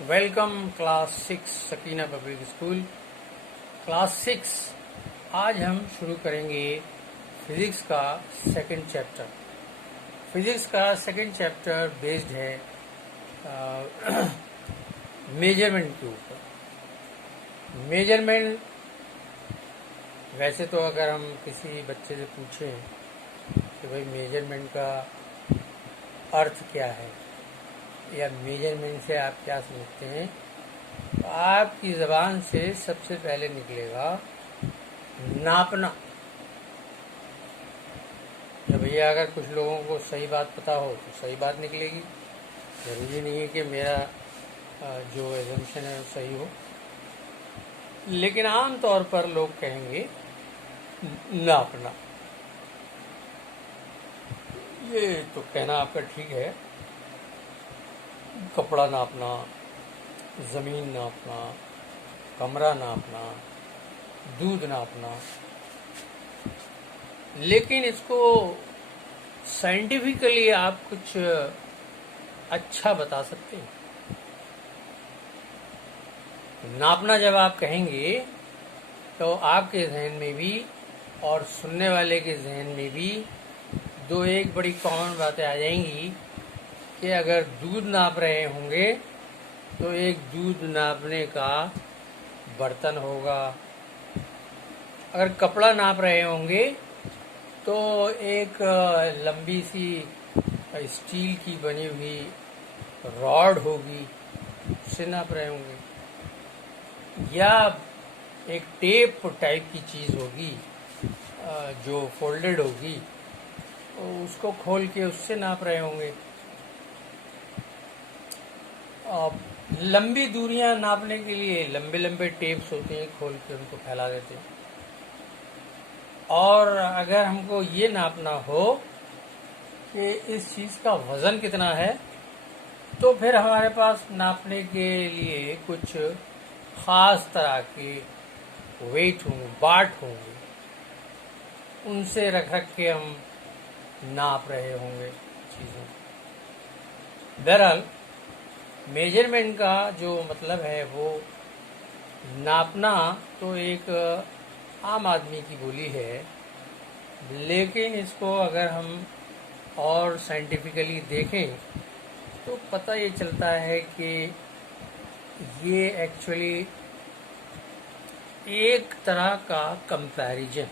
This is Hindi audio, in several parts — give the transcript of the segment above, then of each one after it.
Welcome class 6 Sakina public school class 6। आज हम शुरू करेंगे फिजिक्स का सेकंड चैप्टर। फिजिक्स का सेकंड चैप्टर बेस्ड है मेजरमेंट के ऊपर। मेजरमेंट वैसे तो अगर हम किसी बच्चे से पूछें कि भाई मेजरमेंट का अर्थ क्या है या मेजरमेंट से आप क्या समझते हैं, तो आपकी ज़बान से सबसे पहले निकलेगा नापना। या भैया अगर कुछ लोगों को सही बात पता हो तो सही बात निकलेगी, ज़रूरी नहीं है कि मेरा जो एजम्पशन है वो सही हो, लेकिन आम तौर पर लोग कहेंगे नापना। ये तो कहना आपका ठीक है, कपड़ा नापना, ज़मीन नापना, कमरा नापना, दूध नापना, लेकिन इसको साइंटिफिकली आप कुछ अच्छा बता सकते हैं। नापना जब आप कहेंगे तो आपके जहन में भी और सुनने वाले के जहन में भी दो एक बड़ी कॉमन बातें आ जाएंगी कि अगर दूध नाप रहे होंगे तो एक दूध नापने का बर्तन होगा, अगर कपड़ा नाप रहे होंगे तो एक लंबी सी स्टील की बनी हुई रॉड होगी, उससे नाप रहे होंगे, या एक टेप टाइप की चीज़ होगी जो फोल्डेड होगी, तो उसको खोल के उससे नाप रहे होंगे। लंबी दूरियां नापने के लिए लंबे लंबे टेप्स होते हैं, खोल के उनको फैला देते हैं। और अगर हमको ये नापना हो कि इस चीज़ का वज़न कितना है, तो फिर हमारे पास नापने के लिए कुछ ख़ास तरह के वेट होंगे, बाट होंगे, उनसे रख रख के हम नाप रहे होंगे चीज़ों। बहरहाल मेजरमेंट का जो मतलब है वो नापना तो एक आम आदमी की बोली है, लेकिन इसको अगर हम और साइंटिफिकली देखें तो पता ये चलता है कि ये एक्चुअली एक तरह का कंपैरिजन,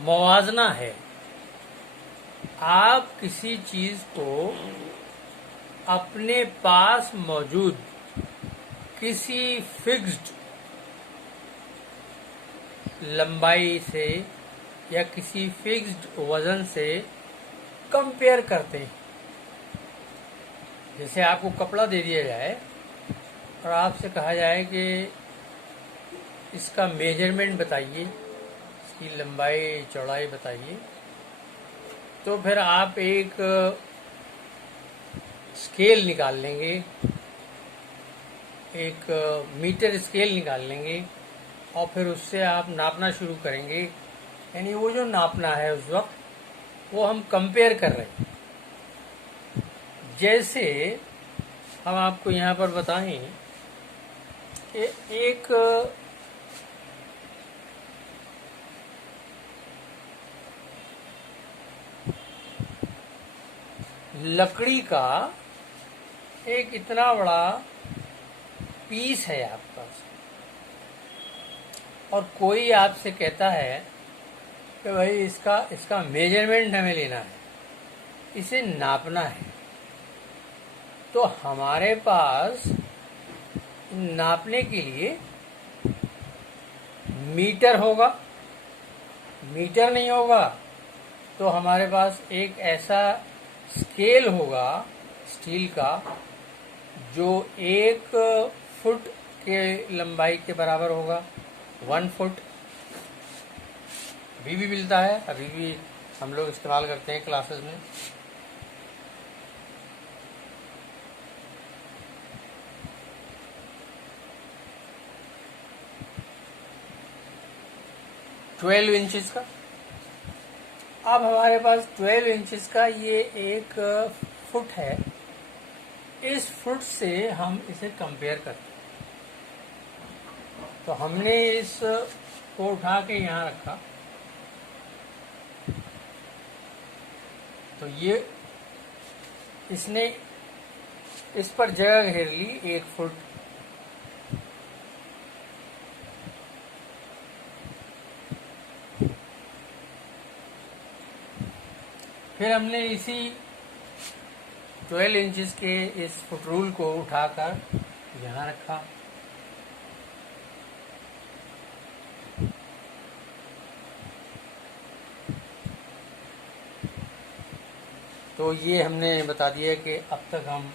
मुवाजना है। आप किसी चीज़ को अपने पास मौजूद किसी फिक्स्ड लंबाई से या किसी फिक्स्ड वजन से कंपेयर करते हैं। जैसे आपको कपड़ा दे दिया जाए और आपसे कहा जाए कि इसका मेजरमेंट बताइए, इसकी लंबाई चौड़ाई बताइए, तो फिर आप एक स्केल निकाल लेंगे, एक मीटर स्केल निकाल लेंगे और फिर उससे आप नापना शुरू करेंगे। यानी वो जो नापना है उस वक्त वो हम कंपेयर कर रहे हैं। जैसे हम आपको यहाँ पर बताएं कि एक लकड़ी का एक इतना बड़ा पीस है आपके पास, और कोई आपसे कहता है कि भाई इसका मेजरमेंट हमें लेना है, इसे नापना है, तो हमारे पास नापने के लिए मीटर होगा। मीटर नहीं होगा तो हमारे पास एक ऐसा स्केल होगा स्टील का जो 1 फुट के लंबाई के बराबर होगा, 1 फुट। अभी भी मिलता है, अभी भी हम लोग इस्तेमाल करते हैं क्लासेस में। ट्वेल्व इंचेस का। अब हमारे पास 12 इंचेस का ये एक फुट है। इस फ्रूट से हम इसे कंपेयर करते हैं। तो हमने इस को उठा के यहाँ रखा, तो ये इसने इस पर जगह घेर ली 1 फुट। फिर हमने इसी 12 इंचेस के इस फुट रूल को उठाकर यहाँ रखा। तो ये हमने बता दिया कि अब तक हम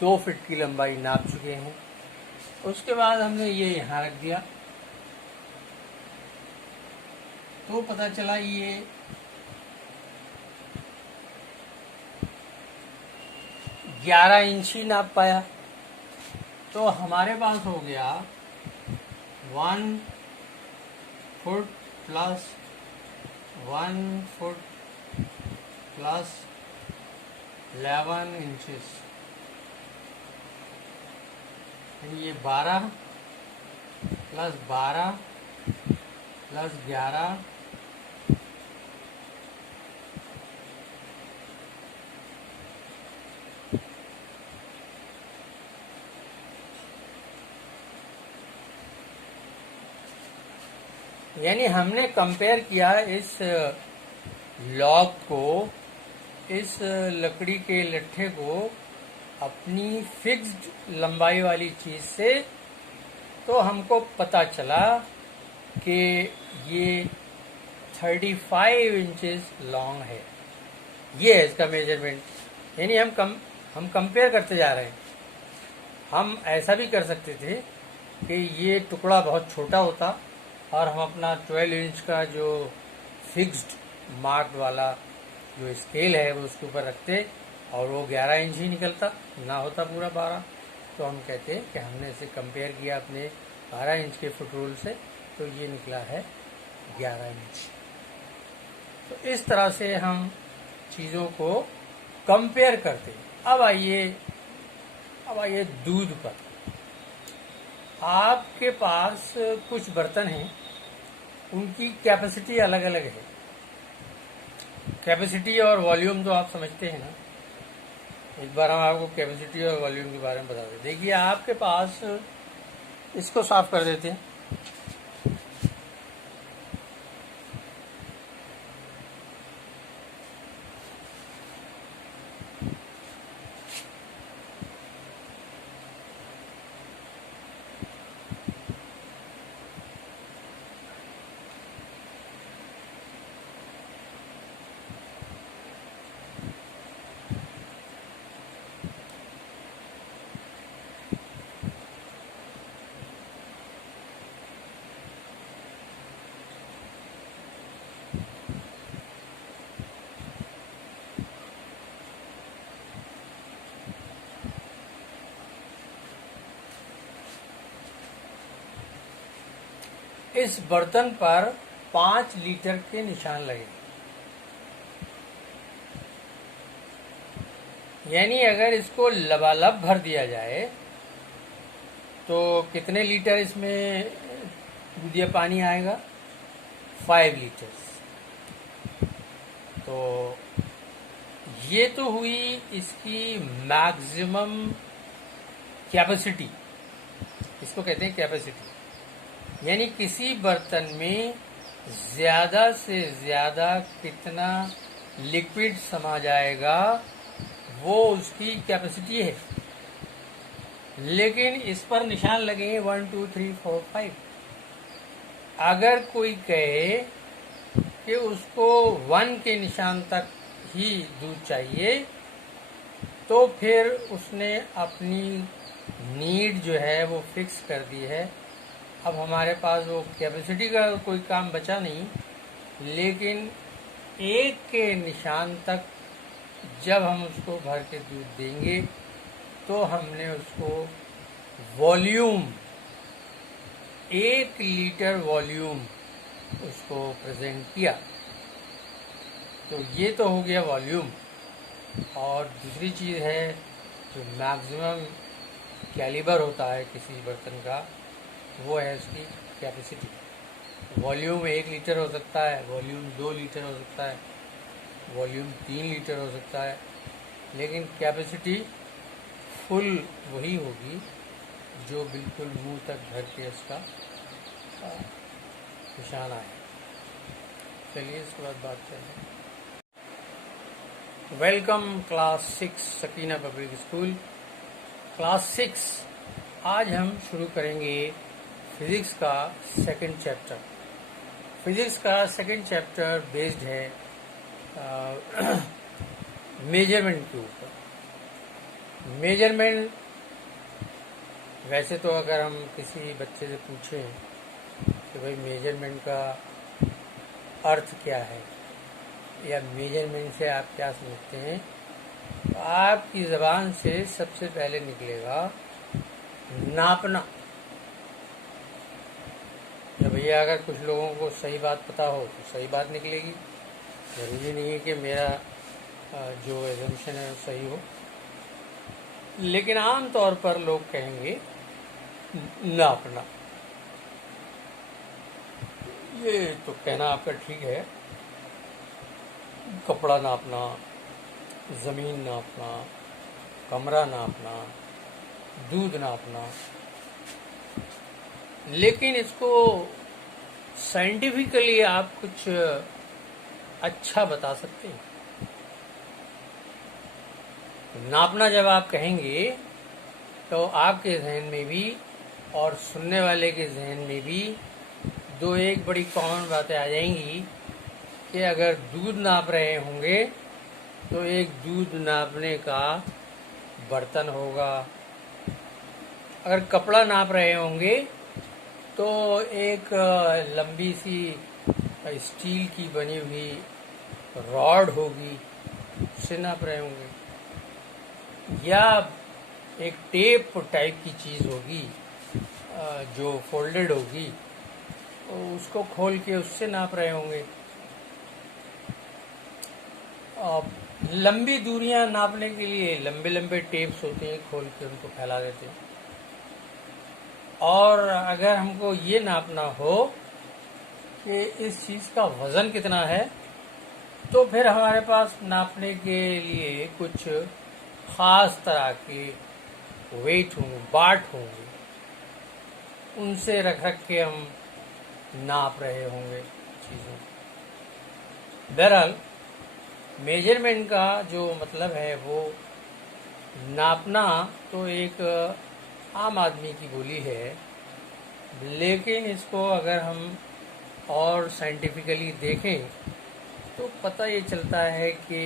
2 फीट की लंबाई नाप चुके हैं। उसके बाद हमने ये यहाँ रख दिया, तो पता चला ये 11 इंच ही नाप पाया। तो हमारे पास हो गया 1 foot plus 1 foot plus 11 inches, ये 12 प्लस 12 प्लस 11 यानी हमने कंपेयर किया इस लॉग को, इस लकड़ी के लट्ठे को अपनी फिक्स्ड लंबाई वाली चीज से। तो हमको पता चला कि ये 35 इंचेस लॉन्ग है। ये है इसका मेजरमेंट। यानी हम कंपेयर करते जा रहे हैं। हम ऐसा भी कर सकते थे कि ये टुकड़ा बहुत छोटा होता और हम अपना 12 इंच का जो फिक्स्ड मार्क वाला जो स्केल है वो उसके ऊपर रखते और वो 11 इंच ही निकलता, ना होता पूरा 12। तो हम कहते कि हमने इसे कंपेयर किया अपने 12 इंच के फुट रूल से, तो ये निकला है 11 इंच। तो इस तरह से हम चीज़ों को कंपेयर करते हैं। अब आइए दूध पर। आपके पास कुछ बर्तन हैं, उनकी कैपेसिटी अलग अलग है। कैपेसिटी और वॉल्यूम तो आप समझते हैं ना। एक बार हम आपको कैपेसिटी और वॉल्यूम के बारे में बता दें। देखिए, आपके पास, इसको साफ कर देते हैं। इस बर्तन पर 5 लीटर के निशान लगे। यानी अगर इसको लबालब भर दिया जाए तो कितने लीटर इसमें दूध या पानी आएगा? 5 लीटर। तो ये तो हुई इसकी मैक्सिमम कैपेसिटी, इसको कहते हैं कैपेसिटी। यानी किसी बर्तन में ज्यादा से ज्यादा कितना लिक्विड समा जाएगा वो उसकी कैपेसिटी है। लेकिन इस पर निशान लगे 1 2 3 4 5। अगर कोई कहे कि उसको 1 के निशान तक ही दूध चाहिए तो फिर उसने अपनी नीड जो है वो फिक्स कर दी है। अब हमारे पास वो कैपेसिटी का कोई काम बचा नहीं, लेकिन 1 के निशान तक जब हम उसको भर के दूध देंगे तो हमने उसको वॉल्यूम, 1 लीटर वॉल्यूम उसको प्रेजेंट किया। तो ये तो हो गया वॉल्यूम। और दूसरी चीज़ है जो मैक्सिमम कैलिबर होता है किसी बर्तन का, वो है उसकी कैपेसिटी। वॉल्यूम 1 लीटर हो सकता है, वॉल्यूम 2 लीटर हो सकता है, वॉल्यूम 3 लीटर हो सकता है, लेकिन कैपेसिटी फुल वही होगी जो बिल्कुल मुंह तक भर के इसका निशान आए। चलिए इसके बाद बात करते हैं। Welcome class 6 Sakina public school. Class 6 आज हम शुरू करेंगे फिजिक्स का सेकंड चैप्टर। फिजिक्स का सेकंड चैप्टर बेस्ड है मेजरमेंट के ऊपर। मेजरमेंट, वैसे तो अगर हम किसी बच्चे से पूछें कि भाई मेजरमेंट का अर्थ क्या है या मेजरमेंट से आप क्या समझते हैं, तो आपकी ज़बान से सबसे पहले निकलेगा नापना। या भैया अगर कुछ लोगों को सही बात पता हो तो सही बात निकलेगी, ज़रूरी नहीं है कि मेरा जो एजम्पशन है वो सही हो, लेकिन आम तौर पर लोग कहेंगे नापना। ये तो कहना आपका ठीक है, कपड़ा नापना, ज़मीन नापना, कमरा नापना, दूध नापना, लेकिन इसको साइंटिफिकली आप कुछ अच्छा बता सकते हैं। नापना जब आप कहेंगे तो आपके जहन में भी और सुनने वाले के जहन में भी दो एक बड़ी कॉमन बातें आ जाएंगी कि अगर दूध नाप रहे होंगे तो एक दूध नापने का बर्तन होगा, अगर कपड़ा नाप रहे होंगे तो एक लंबी सी स्टील की बनी हुई रॉड होगी, उससे नाप रहे होंगे, या एक टेप टाइप की चीज़ होगी जो फोल्डेड होगी, तो उसको खोल के उससे नाप रहे होंगे। लंबी दूरियां नापने के लिए लंबे लंबे टेप्स होते हैं, खोल के उनको फैला देते हैं। और अगर हमको ये नापना हो कि इस चीज़ का वज़न कितना है, तो फिर हमारे पास नापने के लिए कुछ ख़ास तरह के वेट होंगे, बाट होंगे, उनसे रख रख के हम नाप रहे होंगे चीज़ों। बहरहाल मेजरमेंट का जो मतलब है वो नापना तो एक आम आदमी की बोली है, लेकिन इसको अगर हम और साइंटिफिकली देखें तो पता ये चलता है कि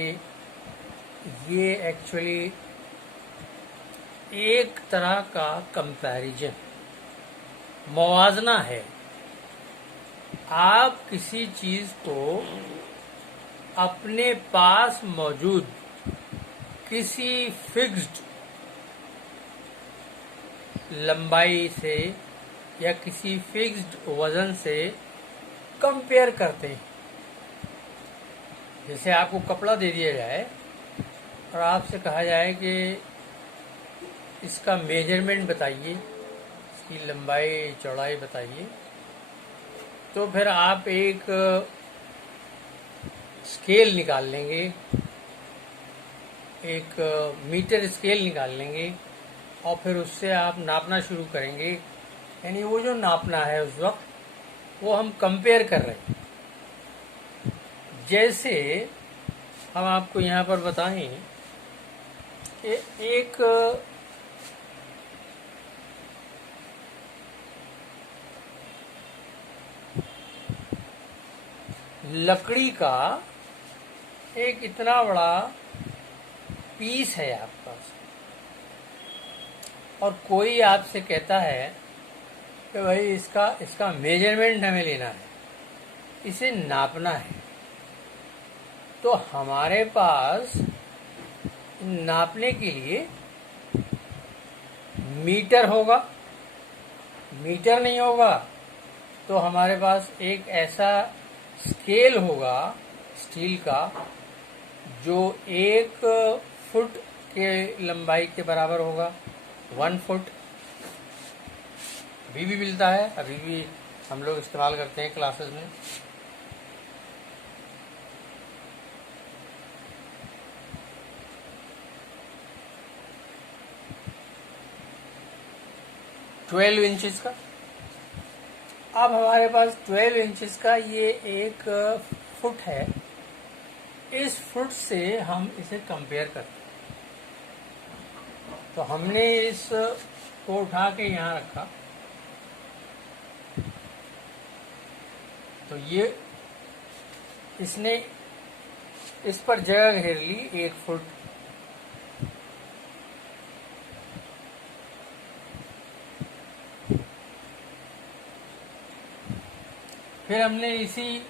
ये एक्चुअली एक तरह का कंपैरिजन, मुवाजना है। आप किसी चीज़ को अपने पास मौजूद किसी फिक्स्ड लंबाई से या किसी फिक्स्ड वजन से कंपेयर करते हैं। जैसे आपको कपड़ा दे दिया जाए और आपसे कहा जाए कि इसका मेजरमेंट बताइए, इसकी लंबाई चौड़ाई बताइए, तो फिर आप एक स्केल निकाल लेंगे, एक मीटर स्केल निकाल लेंगे और फिर उससे आप नापना शुरू करेंगे। यानी वो जो नापना है उस वक्त वो हम कंपेयर कर रहे हैं। जैसे हम आपको यहाँ पर बताएं कि एक लकड़ी का एक इतना बड़ा पीस है आपके पास, और कोई आपसे कहता है कि भाई इसका मेजरमेंट हमें लेना है, इसे नापना है, तो हमारे पास नापने के लिए मीटर होगा। मीटर नहीं होगा तो हमारे पास एक ऐसा स्केल होगा स्टील का जो 1 फुट के लंबाई के बराबर होगा 1 फुट। अभी भी मिलता है, अभी भी हम लोग इस्तेमाल करते हैं क्लासेस में। ट्वेल्व इंचेस का। अब हमारे पास 12 इंचेस का ये एक फुट है। इस फुट से हम इसे कंपेयर करते हैं। तो हमने इस को उठा के यहाँ रखा, तो ये इसने इस पर जगह घेर ली 1 फुट। फिर हमने इसी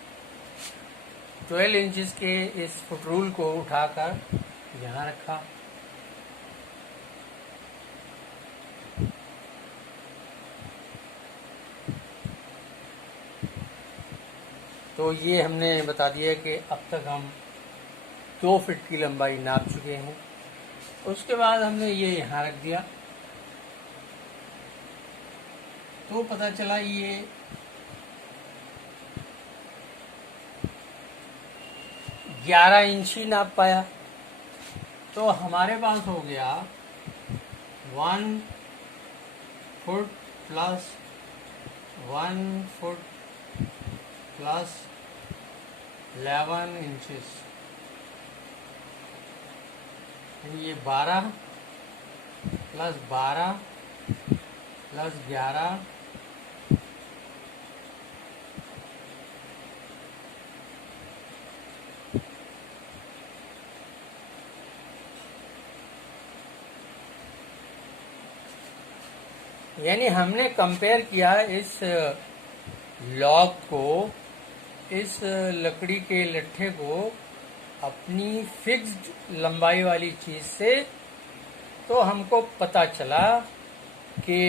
12 इंचेस के इस फुट रूल को उठाकर यहाँ रखा। तो ये हमने बता दिया कि अब तक हम 2 फीट की लंबाई नाप चुके हैं। उसके बाद हमने ये यहाँ रख दिया, तो पता चला ये 11 इंच ही नाप पाया। तो हमारे पास हो गया 1 foot plus 1 foot plus 11 inches, ये 12 प्लस 12 प्लस 11 यानी हमने कंपेयर किया इस लॉग को, इस लकड़ी के लट्ठे को अपनी फिक्स्ड लंबाई वाली चीज से। तो हमको पता चला कि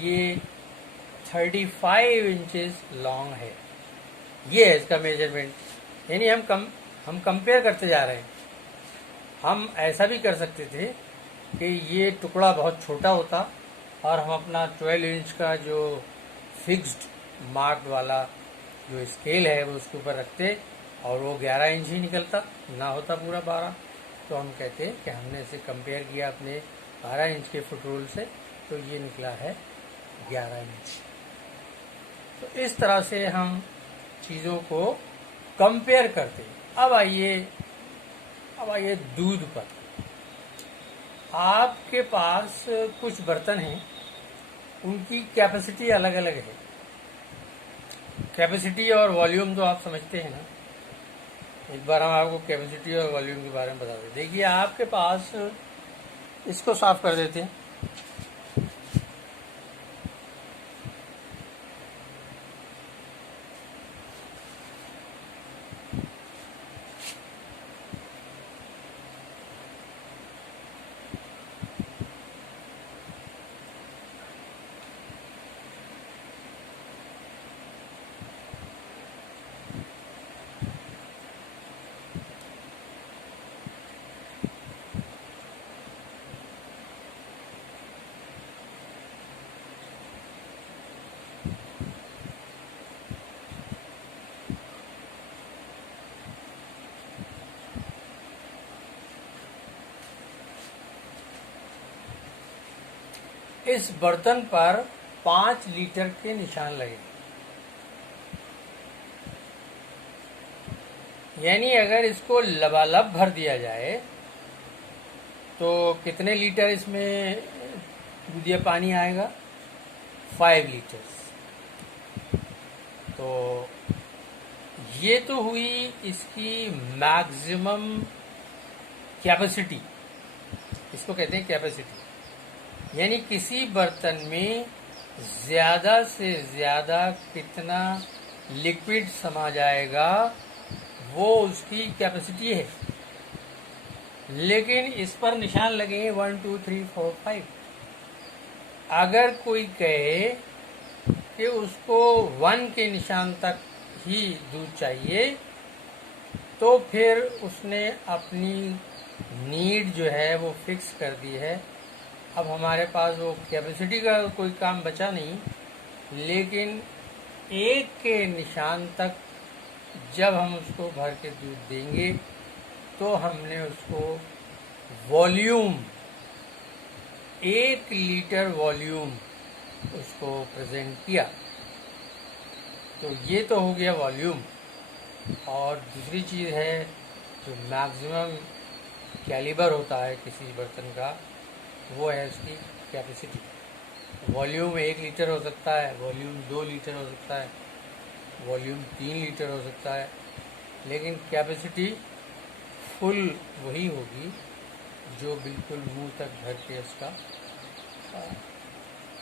ये 35 इंचेस लॉन्ग है। ये है इसका मेजरमेंट। यानी हम कंपेयर करते जा रहे हैं। हम ऐसा भी कर सकते थे कि ये टुकड़ा बहुत छोटा होता और हम अपना 12 इंच का जो फिक्स्ड मार्क वाला जो स्केल है वो उसके ऊपर रखते और वो 11 इंच ही निकलता, ना होता पूरा 12। तो हम कहते हैं कि हमने इसे कंपेयर किया अपने 12 इंच के फुट रूल से, तो ये निकला है 11 इंच। तो इस तरह से हम चीज़ों को कंपेयर करते हैं। अब आइए दूध पर। आपके पास कुछ बर्तन हैं, उनकी कैपेसिटी अलग अलग है। कैपेसिटी और वॉल्यूम तो आप समझते हैं ना। एक बार हम आपको कैपेसिटी और वॉल्यूम के बारे में बता दें। देखिए, आपके पास, इसको साफ कर देते हैं। इस बर्तन पर 5 लीटर के निशान लगे। यानी अगर इसको लबालब भर दिया जाए तो कितने लीटर इसमें दूध या पानी आएगा? 5 लीटर्स। तो ये तो हुई इसकी मैक्सिमम कैपेसिटी, इसको कहते हैं कैपेसिटी। यानी किसी बर्तन में ज्यादा से ज्यादा कितना लिक्विड समा जाएगा वो उसकी कैपेसिटी है। लेकिन इस पर निशान लगे 1 2 3 4 5। अगर कोई कहे कि उसको 1 के निशान तक ही दूध चाहिए तो फिर उसने अपनी नीड जो है वो फिक्स कर दी है। अब हमारे पास वो कैपेसिटी का कोई काम बचा नहीं, लेकिन एक के निशान तक जब हम उसको भर के दूध देंगे तो हमने उसको वॉल्यूम 1 लीटर वॉल्यूम उसको प्रेजेंट किया। तो ये तो हो गया वॉल्यूम। और दूसरी चीज़ है जो मैक्सिमम कैलिबर होता है किसी बर्तन का, वो है उसकी कैपेसिटी। वॉल्यूम 1 लीटर हो सकता है, वॉल्यूम 2 लीटर हो सकता है, वॉल्यूम 3 लीटर हो सकता है, लेकिन कैपेसिटी फुल वही होगी जो बिल्कुल मुंह तक भर के उसका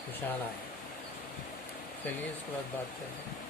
निशान आए। चलिए इसके बाद बात करें।